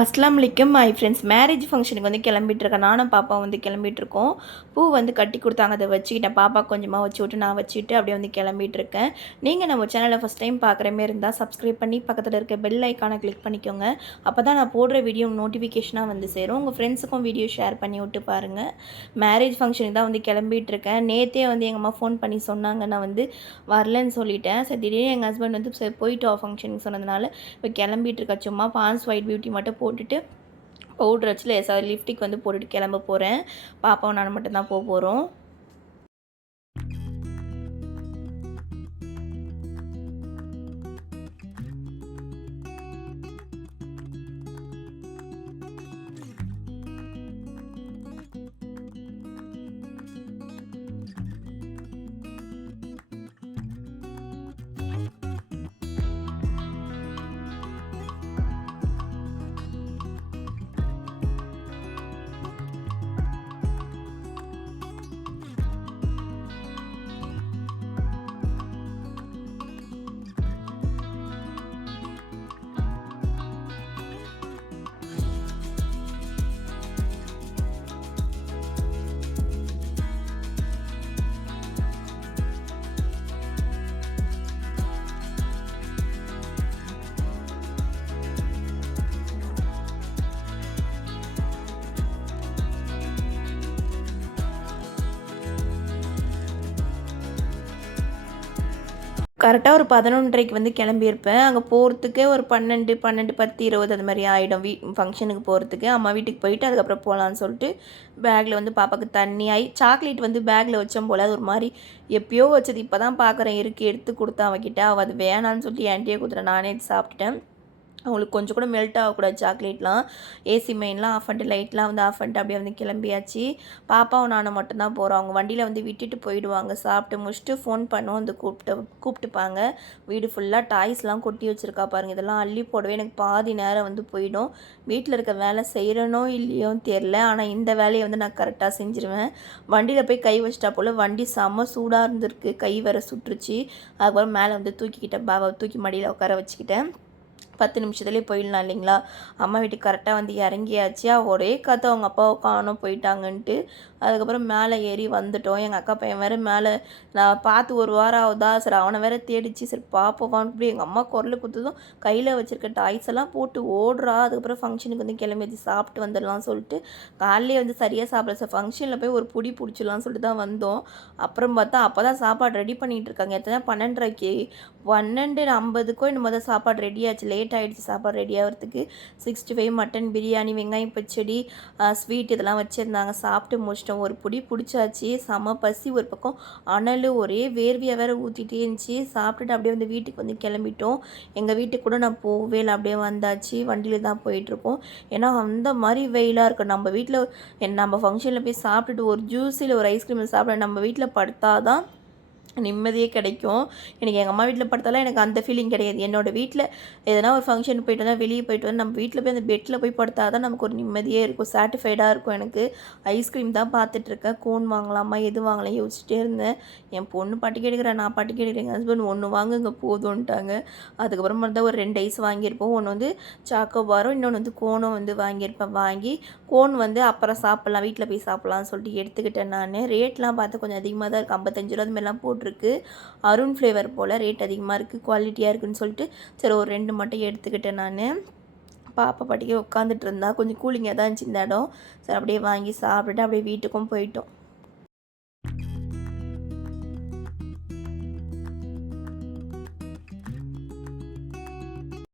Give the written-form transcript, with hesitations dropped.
அஸ்ஸலாமு அலைக்கும் my friends. Marriage ஃபங்க்ஷனுக்கு வந்து கிளம்பிட்டுருக்கேன். நானும் பாப்பா வந்து கிளம்பிட்டுருக்கோம். பூ வந்து கட்டி கொடுத்தாங்க, அதை வச்சுக்கிட்டேன். பாப்பா கொஞ்சமாக வச்சு விட்டு நான் வச்சுட்டு அப்படியே வந்து கிளம்பிட்டுருக்கேன். நீங்கள் நம்ம சேனலை ஃபஸ்ட் டைம் பார்க்குற மாரி இருந்தால் சப்ஸ்கிரைப் பண்ணி பக்கத்தில் இருக்க பெல் ஐக்கானை கிளிக் பண்ணிக்கோங்க. அப்போ தான் நான் போடுற வீடியோ நோட்டிஃபிகேஷனாக வந்து சேரும். உங்கள் ஃப்ரெண்ட்ஸுக்கும் வீடியோ ஷேர் பண்ணி விட்டு பாருங்கள். மேரேஜ் ஃபங்க்ஷனுக்கு தான் வந்து கிளம்பிட்டுருக்கேன். நேற்றே வந்து எங்கள் அம்மா ஃபோன் பண்ணி சொன்னாங்க, நான் வந்து வரலன்னு சொல்லிட்டேன். சரி, திடீர்னு எங்கள் ஹஸ்பண்ட் வந்து சரி போயிட்டு ஃபங்க்ஷனுக்கு சொன்னதுனால இப்போ கிளம்பிட்டுருக்கேன். சும்மா பான்ஸ் ஒயிட் பியூட்டி மட்டும் போட்டுட்டு பவுட்ரு வச்சு லேசாக லிப்டிக் வந்து போட்டுட்டு கிளம்ப போகிறேன். பாப்பாவும் நான் மட்டும்தான் போகிறோம். கரெக்டாக ஒரு 11:30க்கு வந்து கிளம்பியிருப்பேன். அங்கே போகிறதுக்கே ஒரு 12, 12, 10, 20 அது மாதிரி ஆகிடும். ஃபங்க்ஷனுக்கு போகிறதுக்கு. அம்மா வீட்டுக்கு போயிட்டு அதுக்கப்புறம் போகலான்னு சொல்லிட்டு பேக்கில் வந்து பாப்பாவுக்கு தண்ணி சாக்லேட் வந்து பேக்கில் வச்சோம் போல். அது ஒரு மாதிரி எப்பயோ வச்சது இப்போ தான் பார்க்குறேன் இருக்குது. எடுத்து கொடுத்தா அவகிட்ட. அவள் அது வேணான்னு சொல்லிட்டு என்கிட்டயே கொடுத்துட்டேன். நானே சாப்பிட்டுட்டேன். அவங்களுக்கு கொஞ்சம் கூட மெல்ட் ஆகக்கூடாது சாக்லேட்லாம். ஏசி மெயின்லாம் ஆஃப் பண்ணிட்டு லைட்லாம் வந்து ஆஃப் பண்ணிட்டு அப்படியே வந்து கிளம்பியாச்சு. பாப்பாவும் நானும் மட்டும்தான் போகிறோம். அவங்க வண்டியில் வந்து விட்டுட்டு போயிடுவாங்க. சாப்பிட்டு முடிச்சுட்டு ஃபோன் பண்ணுவோம், வந்து கூப்பிட்டுப்பாங்க. வீடு ஃபுல்லாக டாய்ஸ்லாம் கொட்டி வச்சுருக்கா பாருங்கள். இதெல்லாம் அள்ளி போடவே எனக்கு பாதி நேரம் வந்து போயிடும். வீட்டில் இருக்க வேலை செய்கிறனோ இல்லையோன்னு தெரில, ஆனால் இந்த வேலையை வந்து நான் கரெக்டாக செஞ்சுருவேன். வண்டியில் போய் கை வச்சிட்டா போல் வண்டி செம்ம சூடாக இருந்திருக்கு. கை வர சுட்டுருச்சு. அதுக்கப்புறம் மேலே வந்து தூக்கிக்கிட்டேன். பாபாவை தூக்கி மடியில் உட்கார வச்சுக்கிட்டேன். 10 நிமிஷத்துலேயே போயிடலாம் இல்லைங்களா. அம்மா வீட்டுக்கு கரெக்டாக வந்து இறங்கியாச்சு. ஒரே காற்று அவங்க அப்பாவை காணோம் போயிட்டாங்கன்ட்டு. அதுக்கப்புறம் மேலே ஏறி வந்துட்டோம். எங்கள் அக்கா பையன் வேறு மேலே நான் பார்த்து ஒரு வாரம் ஆகுதா, சரி அவனை வேறு தேடிச்சு. சரி பார்ப்போவான்னு இப்படி எங்கள் அம்மா குரல் கொடுத்ததும் கையில் வச்சுருக்க டாய்ஸ் எல்லாம் போட்டு ஓடுறா. அதுக்கப்புறம் ஃபங்க்ஷனுக்கு வந்து கிளம்பி சாப்பிட்டு வந்துடலாம் சொல்லிட்டு காலையிலே வந்து சரியாக சாப்பிடல. சார் ஃபங்க்ஷனில் போய் ஒரு புடி பிடிச்சிடலான்னு சொல்லிட்டு தான் வந்தோம். அப்புறம் பார்த்தா அப்போ தான் சாப்பாடு ரெடி பண்ணிகிட்டு இருக்காங்க. எத்தனை 12:30க்கு 12:50க்கோ என்னமோ தான் சாப்பாடு ரெடி ஆச்சு. லேட் ஆகிடுச்சு சாப்பாடு ரெடி ஆகிறதுக்கு. 65 மட்டன் பிரியாணி, வெங்காயம் பச்சடி, ஸ்வீட் இதெல்லாம் வச்சுருந்தாங்க. சாப்பிட்டு முடிச்சிட்டோம். ஒரு புடி பிடிச்சாச்சு. செம பசி. ஒரு பக்கம் அனல் ஒரே வேர்வையாக வேறு ஊற்றிட்டே இருந்துச்சு. சாப்பிட்டுட்டு அப்படியே வந்து வீட்டுக்கு வந்து கிளம்பிட்டோம். எங்கள் வீட்டுக்கு கூட நான் போகவே இல்லை, அப்படியே வந்தாச்சு. வண்டியில் தான் போயிட்டுருக்கோம். ஏன்னா அந்த மாதிரி வெயிலாக இருக்கும். நம்ம வீட்டில் நம்ம ஃபங்க்ஷனில் போய் சாப்பிட்டுட்டு ஒரு ஜூஸ் இல்லை ஒரு ஐஸ்கிரீம் சாப்பிட நம்ம வீட்டில் படுத்தாதான் நிம்மதியே கிடைக்கும். எனக்கு எங்கள் அம்மா வீட்டில் படுத்தாலும் எனக்கு அந்த ஃபீலிங் கிடையாது. என்னோடய வீட்டில் எதனா ஒரு ஃபங்க்ஷன் போய்ட்டு வந்தால், வெளியே போய்ட்டு வந்து நம்ம வீட்டில் போய் அந்த பெட்டில் போய் படுத்தா தான் நமக்கு ஒரு நிம்மதியே இருக்கும், சாட்டிஸ்ஃபைடாக இருக்கும். எனக்கு ஐஸ்கிரீம் தான் பார்த்துட்ருக்கேன். கோன் வாங்கலாமா எது வாங்கலாம் யோசிச்சுட்டே இருந்தேன். என் பொண்ணு பாட்டிக்கு எடுக்கிறேன், நான் பாட்டிக்கு எடுக்கிறேன். எங்கள் ஹஸ்பண்ட் ஒன்று வாங்குங்க போதும்ன்ட்டாங்க. அதுக்கப்புறம் தான் ஒரு 2 ஐஸ் வாங்கியிருப்போம். ஒன்று வந்து சாக்கோபாரும், இன்னொன்று வந்து கோனும் வந்து வாங்கியிருப்பேன். வாங்கி கோன் வந்து அப்புறம் சாப்பிட்லாம், வீட்டில் போய் சாப்பிட்லான்னு சொல்லிட்டு எடுத்துக்கிட்டேன் நான். ரேட்லாம் பார்த்து கொஞ்சம் அதிகமாக தான் இருக்குது. 55 ரூபா அது மாதிரிலாம் போட்டிருக்கு. அருண் ஃப்ளேவர் போல் ரேட் அதிகமாக இருக்குது, குவாலிட்டியாக இருக்குதுன்னு சொல்லிட்டு சரி ஒரு 2 மட்டும் எடுத்துக்கிட்டேன் நான். பாப்பா பாட்டிக்கு உட்காந்துட்டு இருந்தா. கொஞ்சம் கூலிங்காக தான் இருந்துச்சு இந்த இடம். சரி அப்படியே வாங்கி சாப்பிட்டுட்டு அப்படியே வீட்டுக்கும் போயிட்டோம்.